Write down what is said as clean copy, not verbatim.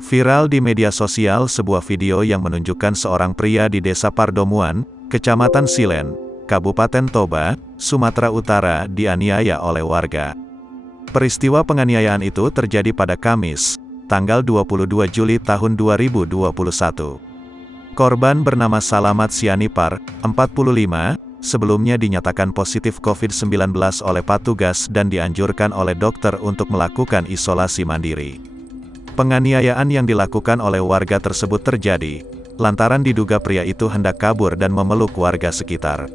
Viral di media sosial sebuah video yang menunjukkan seorang pria di Desa Pardomuan, Kecamatan Silen, Kabupaten Toba, Sumatera Utara dianiaya oleh warga. Peristiwa penganiayaan itu terjadi pada Kamis, tanggal 22 Juli tahun 2021. Korban bernama Salamat Sianipar, 45, sebelumnya dinyatakan positif COVID-19 oleh petugas dan dianjurkan oleh dokter untuk melakukan isolasi mandiri. Penganiayaan yang dilakukan oleh warga tersebut terjadi lantaran diduga pria itu hendak kabur dan memeluk warga sekitar.